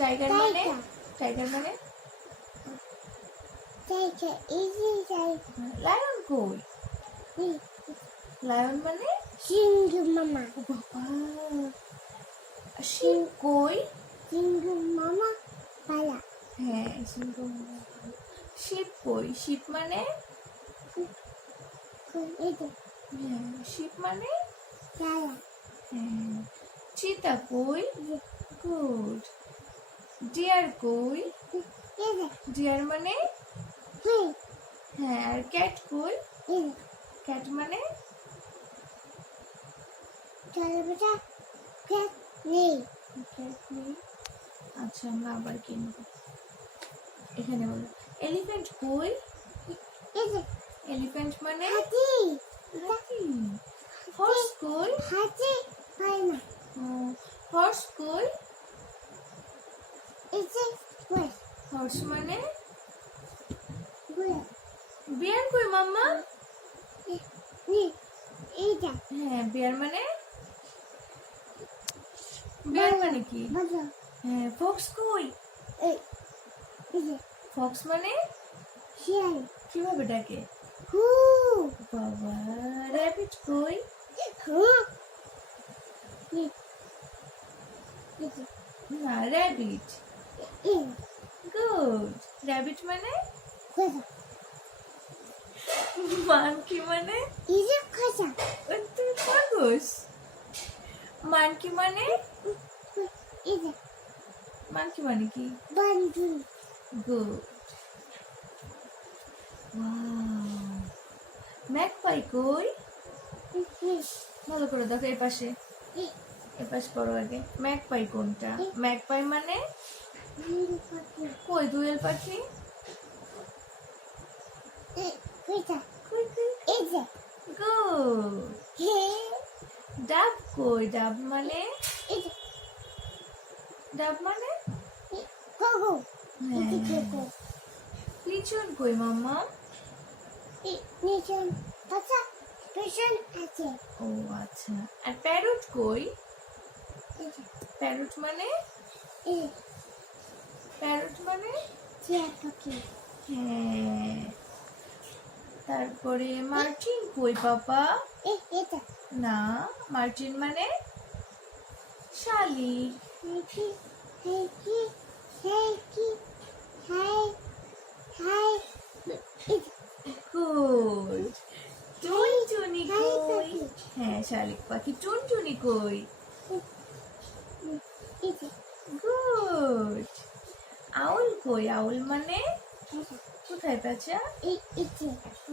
Tiger মানে tiger মানে lion কই? লায়ন মানে সিংহ মামা। ও বাবা, শিপ কই? সিংহ মামা পালা। হ্যাঁ সিংহ মামা। শিপ কই? শিপ মানে হ্যাঁ শিপ মানে পালা। হ্যাঁ। চিতা কই? গুড। ডিয়ার কই? ডিয়ার মানে হ্যাঁ। আর ক্যাট কই? ক্যাট মানে ক্যাট নেই। আচ্ছা আমরা আবার কিনবো। এখানে বলো এলিফ্যান্ট কই? এলিফ্যান্ট মানে হাতি। হর্স কই? হর্স কই? হর্স মানে বিয়ার কই মাম্মা? হ্যাঁ বিয়ার মানে কি? হ্যাঁ ফক্স কই? ফক্স মানে কিভাবে ডাকে? বাবা। র‍্যাবিট কই? না র‍্যাবিট। গুড। র‍্যাবিট মানে মানকি মানে তুই খরগোশ। মানকি মানে মানকি মানে কি? গুড। ম্যাকপাই কই? ভালো করে দেখো এই পাশে করো আগে। ম্যাকপাই কোনটা? ম্যাকপাই মানে কই দোয়েল পাখি? গুড। ডাব কই? ডাব মানে লিচন কই মাম্মা? ও আচ্ছা। আর প্যারট কই? প্যারট মানে হ্যাঁ। তারপরে মার্টিন কই পাপা? না মার্টিন মানে শালিক। গুড। টুনটুনি কই? হ্যাঁ শালিক পাখি। টুনটুনি কই? গুড। আউল কই? আউল মানে কোথায় পেঁচা?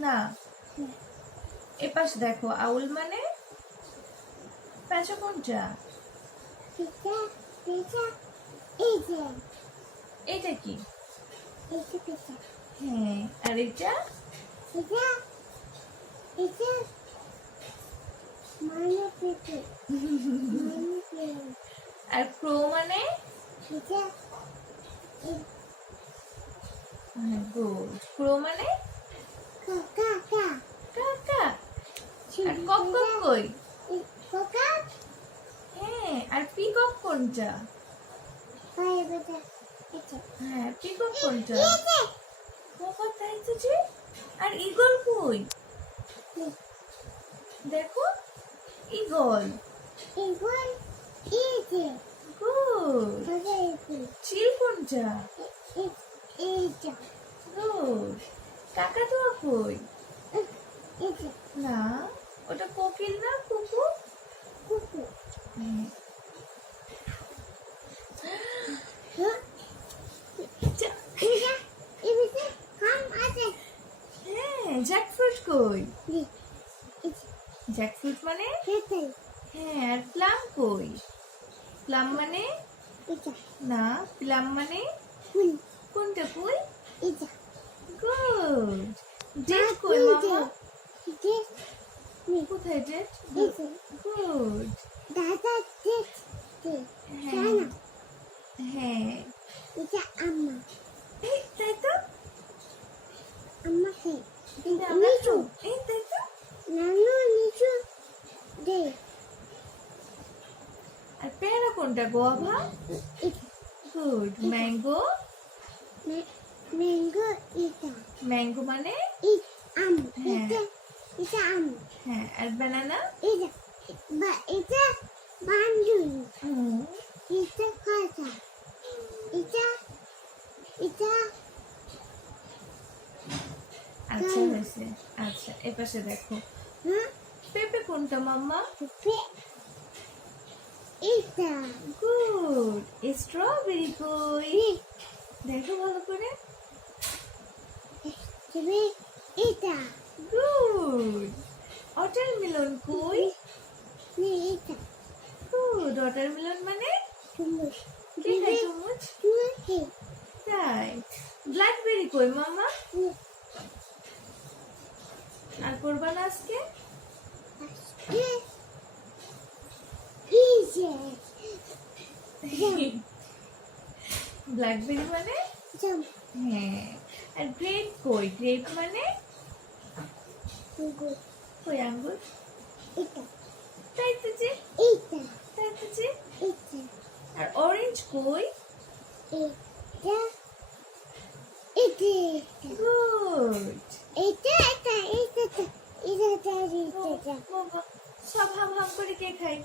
না এপাশ দেখো আউল মানে পেঁচা কোনটা? এটা কি? হ্যাঁ। আর এটা? আর ক্রো মানে গুড। ক্রো মানে কাকা। আর কক কই? হ্যাঁ। আর পিকক কোনটা? হ্যাঁ পিকক কোনটা? বাবা তাই তো যে। আর ঈগল কই? দেখো ঈগল। গুড। চিল কোনটা? গুড। কাকাতুয়া কই? না ওটা কোকিল না কুকু? হ্যাঁ জ্যাকফ্রুট কই? জ্যাকফ্রুট মানে হ্যাঁ। আর প্লাম কই? প্লাম মানে না প্লাম মানে কোনটা ফুল? গুড। ডেট কই মামা? কোথায় ডেট? গুড। হ্যাঁ এই তাই তো। এই তাই তো। আর পেয়ারা কোনটা? গোয়াভা? গুড ম্যাঙ্গো ম্যাঙ্গো এটা ম্যাঙ্গো মানে ইট আম হ্যাঁ। এটা আম হ্যাঁ আর বানানা এটা এটা বান্ডুল এটা খাতা এটা এটা আচ্ছা হয়েছে আচ্ছা এপাশে দেখো হ্যাঁ পেঁপে কোনটা মাম্মা এটা গুড স্ট্রবেরি কই দেখো ভালো করে তুমি এটা গুড ওয়াটারমেলন কই এটা গুড ওয়াটারমেলন মানে তুমি কে খায় তরমুজ তুমি তাই ব্ল্যাকবেরি কই মামা আর করবা না আজকে ব্ল্যাকবেরি মানে হ্যাঁ আর গ্রেপ কই গ্রেপ মানে কই আঙ্গুর তাই তো যে তাই তো যে আর অরেঞ্জ কই গুড বাবা সব হাম হাম করে কে খায়